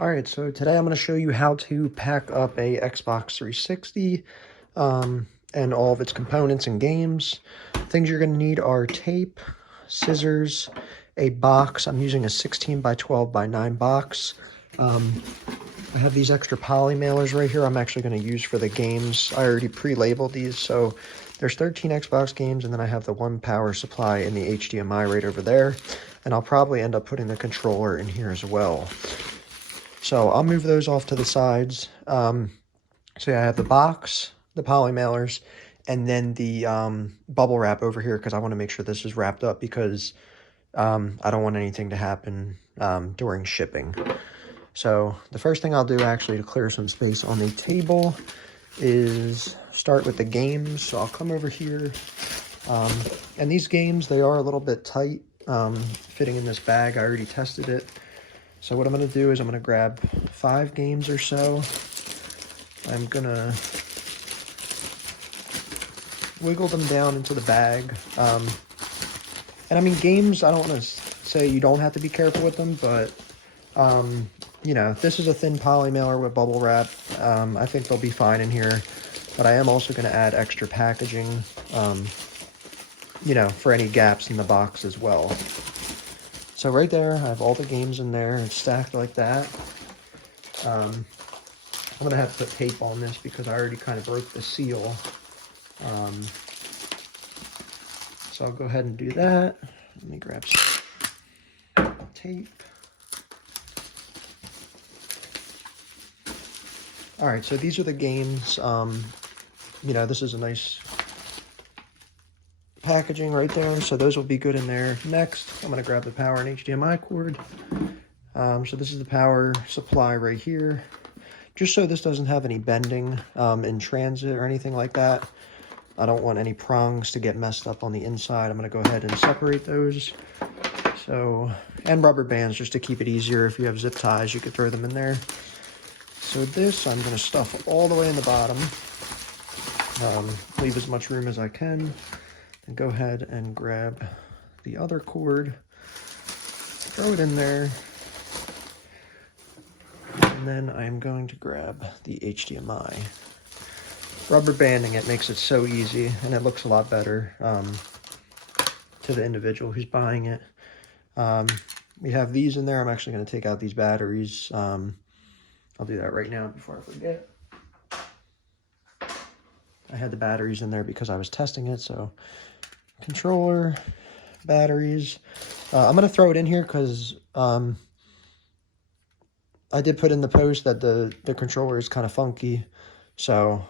Alright, so today I'm going to show you how to pack up a Xbox 360 and all of its components and games. Things you're going to need are tape, scissors, a box. I'm using a 16 by 12 by 9 box. I have these extra poly mailers right here I'm actually going to use for the games. I already pre-labeled these, so there's 13 Xbox games, and then I have the one power supply in the HDMI right over there, and I'll probably end up putting the controller in here as well. So I'll move those off to the sides. So yeah, I have the box, the poly mailers, and then the bubble wrap over here because I want to make sure this is wrapped up because I don't want anything to happen during shipping. So the first thing I'll do actually to clear some space on the table is start with the games. So I'll come over here. And these games, they are a little bit tight fitting in this bag. I already tested it. So what I'm going to do is I'm going to grab 5 games or so. I'm going to wiggle them down into the bag. And I mean, games, I don't want to say you don't have to be careful with them, but, you know, this is a thin poly mailer with bubble wrap. I think they'll be fine in here, but I am also going to add extra packaging, you know, for any gaps in the box as well. So right there, I have all the games in there. It's stacked like that. I'm going to have to put tape on this because I already kind of broke the seal. So I'll go ahead and do that. Let me grab some tape. All right, so these are the games. You know, this is a nice packaging right there, so those will be good in there. Next, I'm going to grab the power and HDMI cord. So this is the power supply right here. Just so this doesn't have any bending in transit or anything like that. I don't want any prongs to get messed up on the inside. I'm going to go ahead and separate those. So, and rubber bands just to keep it easier. If you have zip ties, you could throw them in there. So this I'm going to stuff all the way in the bottom. Leave as much room as I can. And go ahead and grab the other cord, throw it in there, and then I'm going to grab the HDMI. Rubber banding it makes it so easy, and it looks a lot better to the individual who's buying it. We have these in there. I'm actually going to take out these batteries. I'll do that right now before I forget. I had the batteries in there because I was testing it, so controller, batteries. I'm going to throw it in here because I did put in the post that the controller is kind of funky, so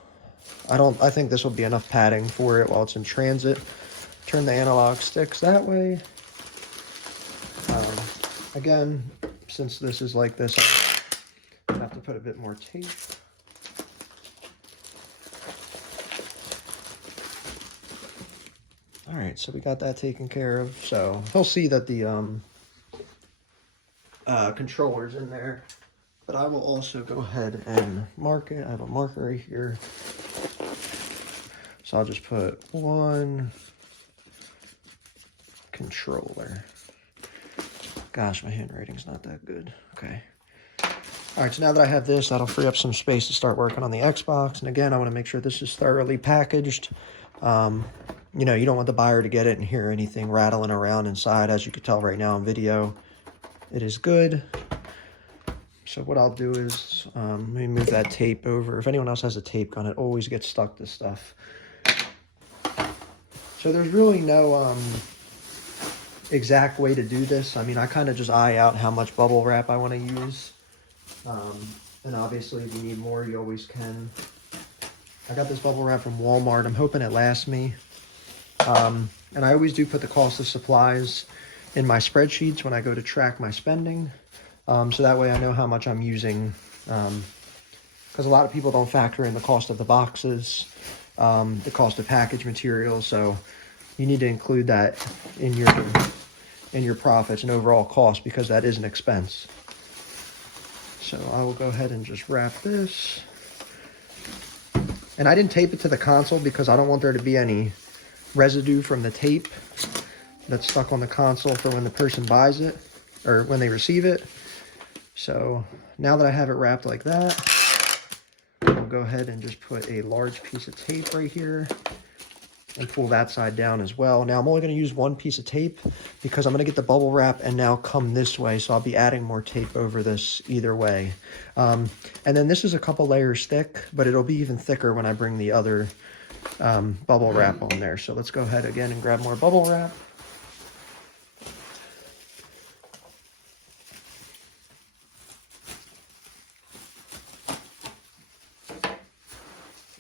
I think this will be enough padding for it while it's in transit. Turn the analog sticks that way. Again, since this is like this, I have to put a bit more tape. All right, so we got that taken care of. So he'll see that the controller's in there, but I will also go ahead and mark it. I have a marker right here. So I'll just put 1 controller. Gosh, my handwriting's not that good. Okay. All right, so now that I have this, that'll free up some space to start working on the Xbox. And again, I want to make sure this is thoroughly packaged. You know, you don't want the buyer to get it and hear anything rattling around inside. As you can tell right now in video, it is good. So what I'll do is, let me move that tape over. If anyone else has a tape gun, it always gets stuck to stuff. So there's really no exact way to do this. I mean, I kind of just eye out how much bubble wrap I want to use. And obviously, if you need more, you always can. I got this bubble wrap from Walmart. I'm hoping it lasts me. And I always do put the cost of supplies in my spreadsheets when I go to track my spending. So that way I know how much I'm using. Because a lot of people don't factor in the cost of the boxes, the cost of package materials. So you need to include that in your profits and overall cost because that is an expense. So I will go ahead and just wrap this. And I didn't tape it to the console because I don't want there to be any residue from the tape that's stuck on the console for when the person buys it or when they receive it. So now that I have it wrapped like that, I'll go ahead and just put a large piece of tape right here and pull that side down as well. Now I'm only going to use one piece of tape because I'm going to get the bubble wrap and now come this way. So I'll be adding more tape over this either way. And then this is a couple layers thick, but it'll be even thicker when I bring the other bubble wrap on there. So let's go ahead again and grab more bubble wrap.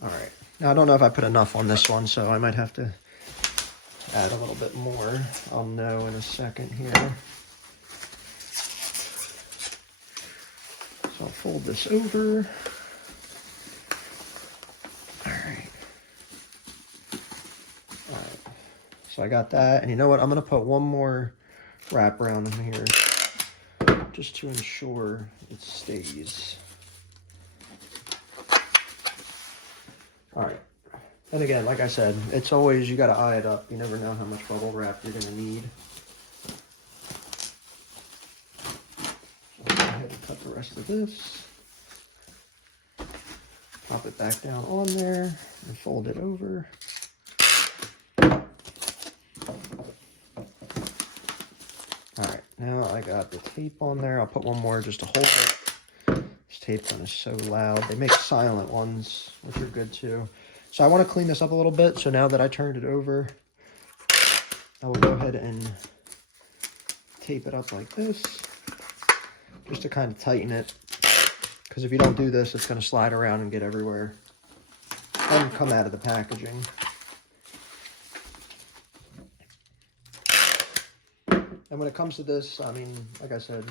All right. Now, I don't know if I put enough on this one, so I might have to add a little bit more. I'll know in a second here. So I'll fold this over. All right. All right. So I got that. And you know what? I'm going to put one more wrap around in here just to ensure it stays. All right. And again, like I said, it's always, you got to eye it up. You never know how much bubble wrap you're going to need. So go ahead and cut the rest of this. Pop it back down on there and fold it over. All right, now I got the tape on there. I'll put one more just to hold it. This tape gun is so loud. They make silent ones, which are good too. So I want to clean this up a little bit. So now that I turned it over, I will go ahead and tape it up like this, just to kind of tighten it. Because if you don't do this, it's going to slide around and get everywhere and come out of the packaging. And when it comes to this, I mean, like I said,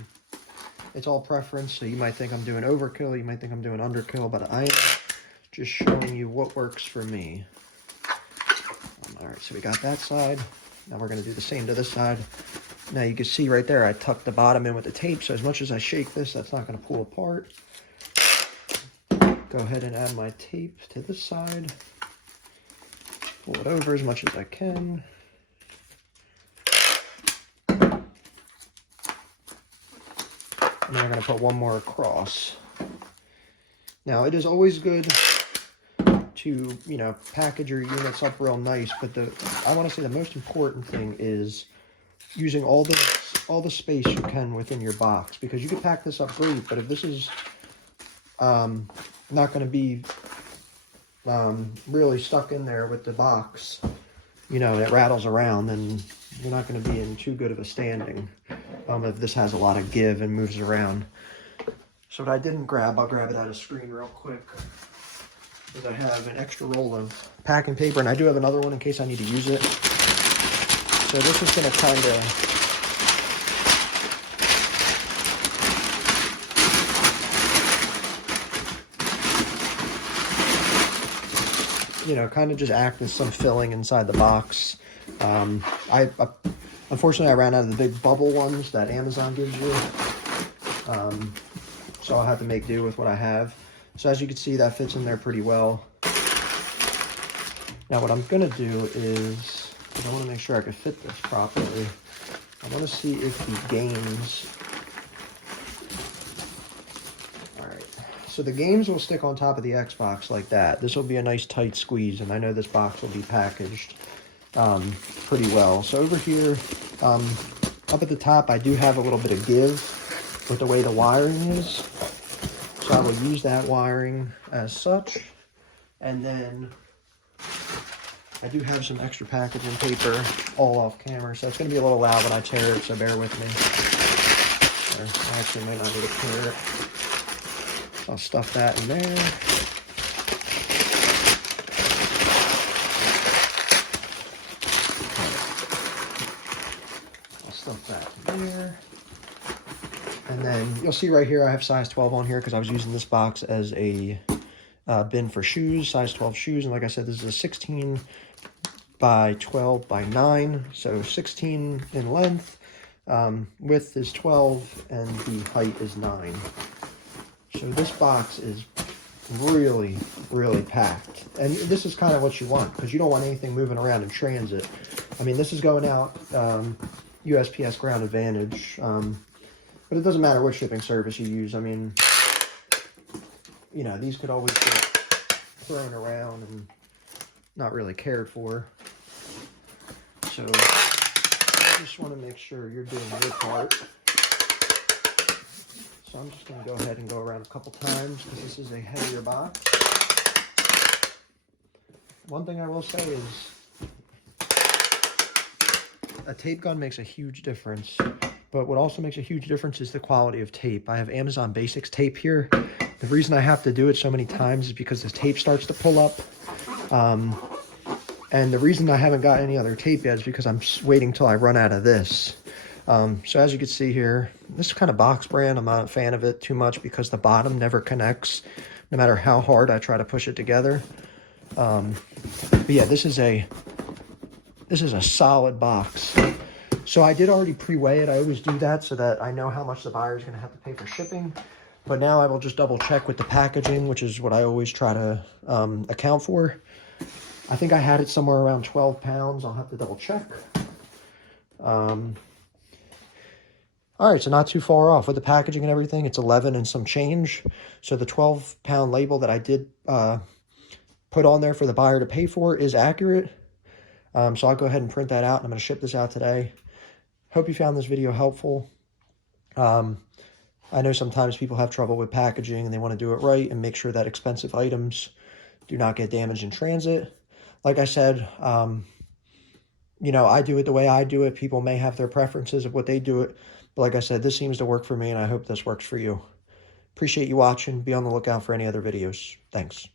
it's all preference. So you might think I'm doing overkill, you might think I'm doing underkill, but I am just showing you what works for me. All right, so we got that side. Now we're going to do the same to this side. Now you can see right there, I tucked the bottom in with the tape. So as much as I shake this, that's not going to pull apart. Go ahead and add my tape to this side. Pull it over as much as I can. And then we're going to put one more across. Now it is always good to, you know, package your units up real nice, but I want to say the most important thing is using all the space you can within your box, because you can pack this up great, but if this is not going to be really stuck in there with the box, you know, it rattles around, then you're not going to be in too good of a standing if this has a lot of give and moves around. So what I didn't grab, I'll grab it out of screen real quick, is I have an extra roll of packing paper, and I do have another one in case I need to use it. So this is going to kind of kind of just act as some filling inside the box. Unfortunately, I ran out of the big bubble ones that Amazon gives you. So I'll have to make do with what I have. So as you can see, that fits in there pretty well. Now what I'm going to do is, because I want to make sure I can fit this properly, I want to see if the games... So the games will stick on top of the Xbox like that. This will be a nice tight squeeze, and I know this box will be packaged pretty well. So over here, up at the top, I do have a little bit of give with the way the wiring is. So I will use that wiring as such. And then I do have some extra packaging paper all off camera, so it's going to be a little loud when I tear it, so bear with me. Or I actually might not need to tear it. I'll stuff that in there. I'll stuff that in there. And then you'll see right here, I have size 12 on here because I was using this box as a bin for shoes, size 12 shoes. And like I said, this is a 16 by 12 by 9. So 16 in length, width is 12, and the height is 9. So this box is really, really packed. And this is kind of what you want, because you don't want anything moving around in transit. I mean, this is going out USPS Ground Advantage. But it doesn't matter what shipping service you use. I mean, you know, these could always get thrown around and not really cared for. So just want to make sure you're doing your part. So I'm just going to go ahead and go around a couple times because this is a heavier box. One thing I will say is a tape gun makes a huge difference, but what also makes a huge difference is the quality of tape. I have Amazon Basics tape here. The reason I have to do it so many times is because the tape starts to pull up. And the reason I haven't got any other tape yet is because I'm waiting till I run out of this. So as you can see here, this kind of box brand, I'm not a fan of it too much because the bottom never connects, no matter how hard I try to push it together. But yeah, this is a solid box. So I did already pre-weigh it. I always do that so that I know how much the buyer is going to have to pay for shipping. But now I will just double check with the packaging, which is what I always try to account for. I think I had it somewhere around 12 pounds. I'll have to double check. All right, so not too far off with the packaging and everything. It's 11 and some change. So the 12-pound label that I did put on there for the buyer to pay for is accurate. So I'll go ahead and print that out, and I'm going to ship this out today. Hope you found this video helpful. I know sometimes people have trouble with packaging and they want to do it right and make sure that expensive items do not get damaged in transit. Like I said, you know, I do it the way I do it. People may have their preferences of what they do it. But like I said, this seems to work for me, and I hope this works for you. Appreciate you watching. Be on the lookout for any other videos. Thanks.